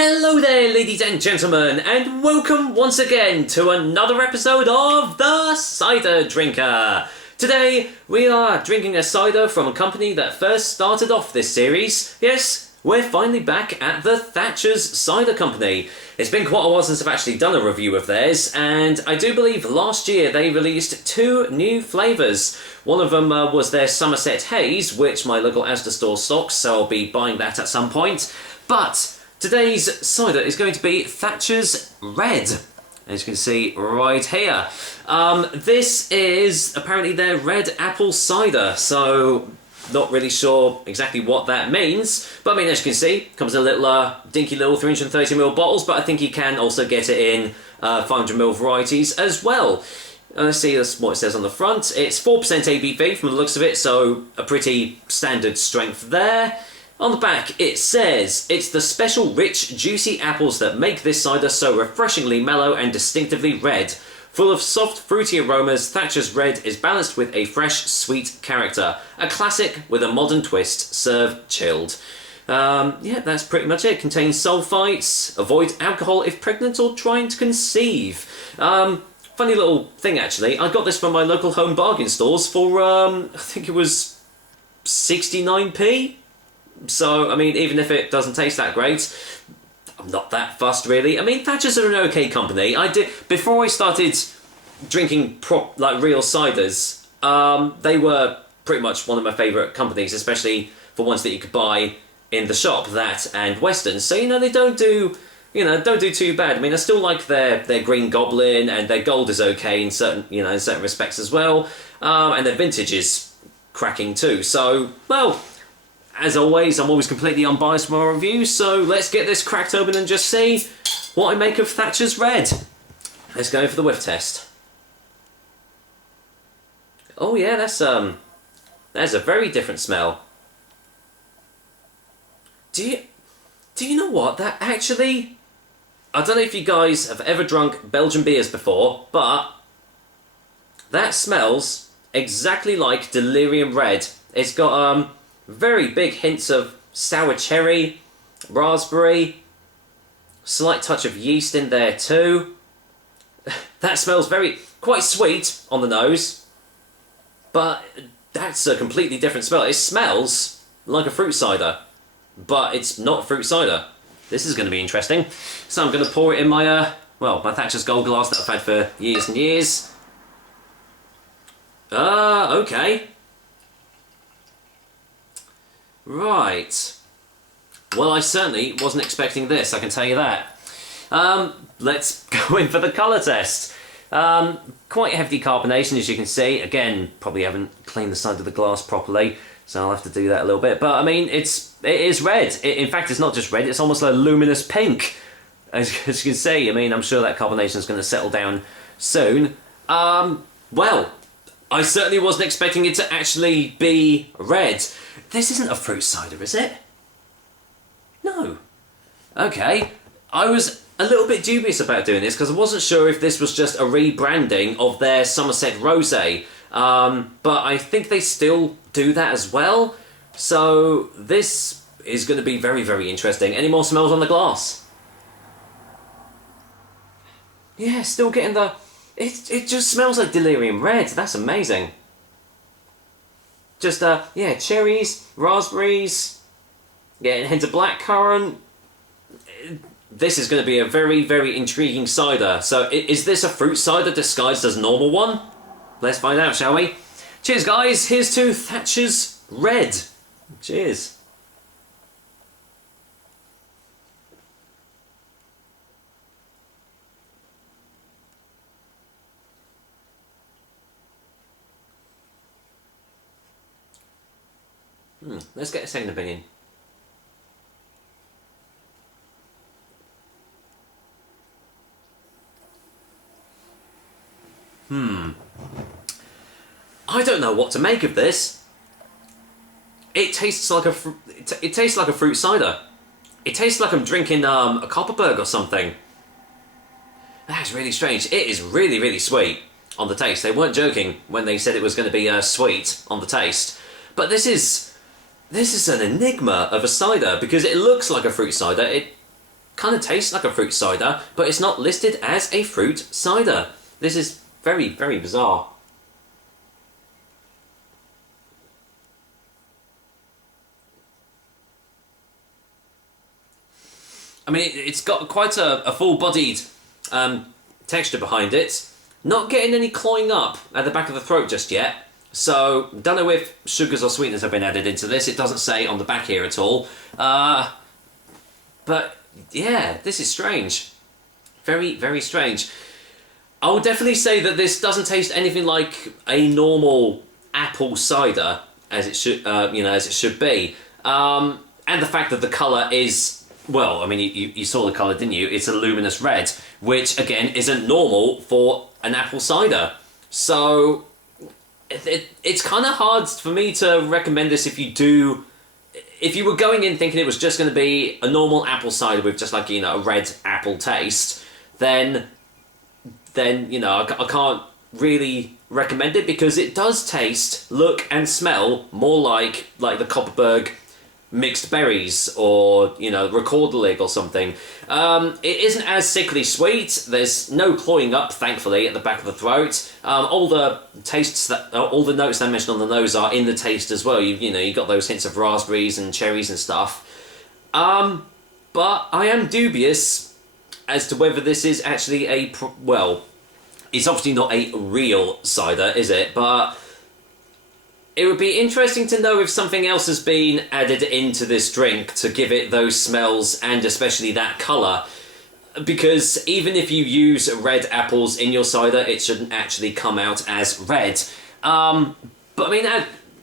Hello there, ladies and gentlemen, and welcome once again to another episode of The Cider Drinker. Today, we are drinking a cider from a company that first started off this series. Yes, we're finally back at the Thatchers Cider Company. It's been quite a while since I've actually done a review of theirs, and I do believe last year they released 2 new flavours. One of them was their Somerset Haze, which my local Asda store stocks, so I'll be buying that at some point. But today's cider is going to be Thatchers Red, as you can see right here. This is apparently their red apple cider, so not really sure exactly what that means. But I mean, as you can see, comes in a little dinky little 330ml bottles, but I think you can also get it in 500ml varieties as well. Let's see what it says on the front. It's 4% ABV from the looks of it, so a pretty standard strength there. On the back, it says, it's the special rich, juicy apples that make this cider so refreshingly mellow and distinctively red. Full of soft, fruity aromas, Thatcher's Red is balanced with a fresh, sweet character. A classic with a modern twist, served chilled. Yeah, that's pretty much it. Contains sulfites, avoid alcohol if pregnant or trying to conceive. Funny little thing, actually. I got this from my local home bargain stores for, I think it was 69p? So, I mean, even if it doesn't taste that great, I'm not that fussed, really. I mean, Thatchers are an okay company. Before I started drinking real ciders, they were pretty much one of my favourite companies, especially for ones that you could buy in the shop, that and Western. So, they don't do too bad. I mean, I still like their Green Goblin, and their Gold is okay in certain respects as well. And their Vintage is cracking too. So, well, as always, I'm always completely unbiased from my reviews, so let's get this cracked open and just see what I make of Thatcher's Red. Let's go for the whiff test. Oh yeah, that's a very different smell. Do you know what? That actually, I don't know if you guys have ever drunk Belgian beers before, but that smells exactly like Delirium Red. It's got very big hints of sour cherry, raspberry, slight touch of yeast in there too. That smells quite sweet on the nose, but that's a completely different smell. It smells like a fruit cider, but it's not fruit cider. This is going to be interesting. So I'm going to pour it in my Thatcher's Gold glass that I've had for years and years. Okay. Right. Well, I certainly wasn't expecting this, I can tell you that. Let's go in for the colour test. Quite hefty carbonation, as you can see. Again, probably haven't cleaned the side of the glass properly, so I'll have to do that a little bit. But, I mean, it is red. In fact, it's not just red, it's almost like luminous pink. As you can see, I mean, I'm sure that carbonation is going to settle down soon. Well, I certainly wasn't expecting it to actually be red. This isn't a fruit cider, is it? No. Okay. I was a little bit dubious about doing this because I wasn't sure if this was just a rebranding of their Somerset Rosé. But I think they still do that as well. So this is going to be very, very interesting. Any more smells on the glass? Yeah, still getting the... It just smells like Delirium Red. That's amazing. Just, yeah, cherries, raspberries, getting a hint of blackcurrant. This is going to be a very, very intriguing cider. So, is this a fruit cider disguised as a normal one? Let's find out, shall we? Cheers, guys. Here's to Thatcher's Red. Cheers. Let's get a second opinion. I don't know what to make of this. It tastes like it tastes like a fruit cider. It tastes like I'm drinking a Copperberg or something. That's really strange. It is really, really sweet on the taste. They weren't joking when they said it was going to be sweet on the taste. But this is an enigma of a cider because it looks like a fruit cider. kind of tastes like a fruit cider, but it's not listed as a fruit cider. This is very, very bizarre. I mean, it's got quite a full-bodied texture behind it. Not getting any clawing up at the back of the throat just yet. So, don't know if sugars or sweeteners have been added into this. It doesn't say on the back here at all. But, yeah, this is strange. Very, very strange. I would definitely say that this doesn't taste anything like a normal apple cider, as it should, as it should be. And the fact that the colour is... Well, I mean, you saw the colour, didn't you? It's a luminous red, which, again, isn't normal for an apple cider. So, it's kind of hard for me to recommend this if you do... If you were going in thinking it was just going to be a normal apple cider with just like, a red apple taste, then I can't really recommend it because it does taste, look, and smell more like the Copperberg mixed berries or Recorderlig or something. It isn't as sickly sweet. There's no clawing up, thankfully, at the back of the throat. All the notes that I mentioned on the nose are in the taste as well. You got those hints of raspberries and cherries and stuff. But I am dubious as to whether this is actually it's obviously not a real cider, is it? But it would be interesting to know if something else has been added into this drink to give it those smells and especially that colour. Because even if you use red apples in your cider, it shouldn't actually come out as red. But I mean,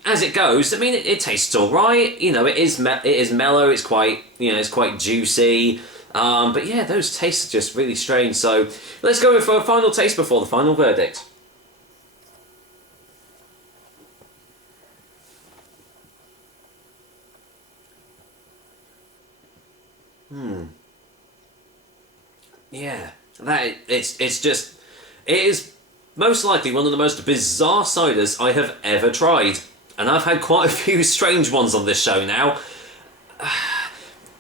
as it goes, I mean, it tastes all right. It is mellow. It's quite juicy. But yeah, those tastes are just really strange. So let's go in for a final taste before the final verdict. Yeah, it is most likely one of the most bizarre ciders I have ever tried, and I've had quite a few strange ones on this show now.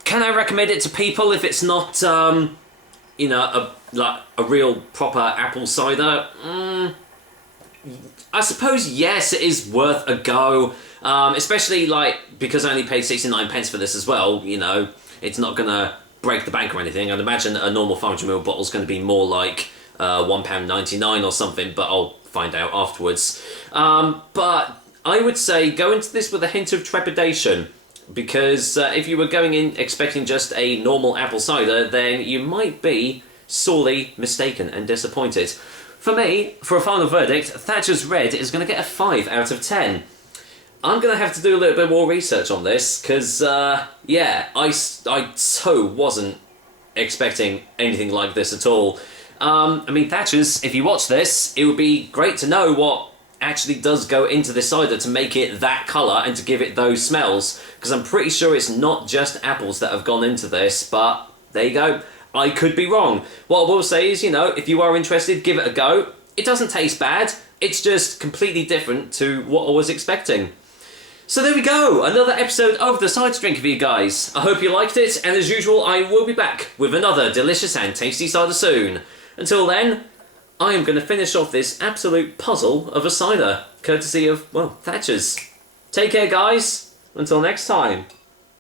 Can I recommend it to people if it's not, a real proper apple cider? I suppose yes, it is worth a go, especially because I only paid 69 pence for this as well. It's not gonna break the bank or anything. I'd imagine a normal 500ml bottle is going to be more like £1.99 or something, but I'll find out afterwards. But I would say go into this with a hint of trepidation, because if you were going in expecting just a normal apple cider, then you might be sorely mistaken and disappointed. For me, for a final verdict, Thatchers Red is going to get a 5 out of 10. I'm going to have to do a little bit more research on this, because, I so wasn't expecting anything like this at all. I mean, Thatchers, if you watch this, it would be great to know what actually does go into this cider to make it that colour and to give it those smells, because I'm pretty sure it's not just apples that have gone into this, but there you go. I could be wrong. What I will say is, if you are interested, give it a go. It doesn't taste bad. It's just completely different to what I was expecting. So there we go, another episode of the Cider Drink for you guys. I hope you liked it, and as usual, I will be back with another delicious and tasty cider soon. Until then, I am going to finish off this absolute puzzle of a cider, courtesy of, Thatchers. Take care, guys. Until next time.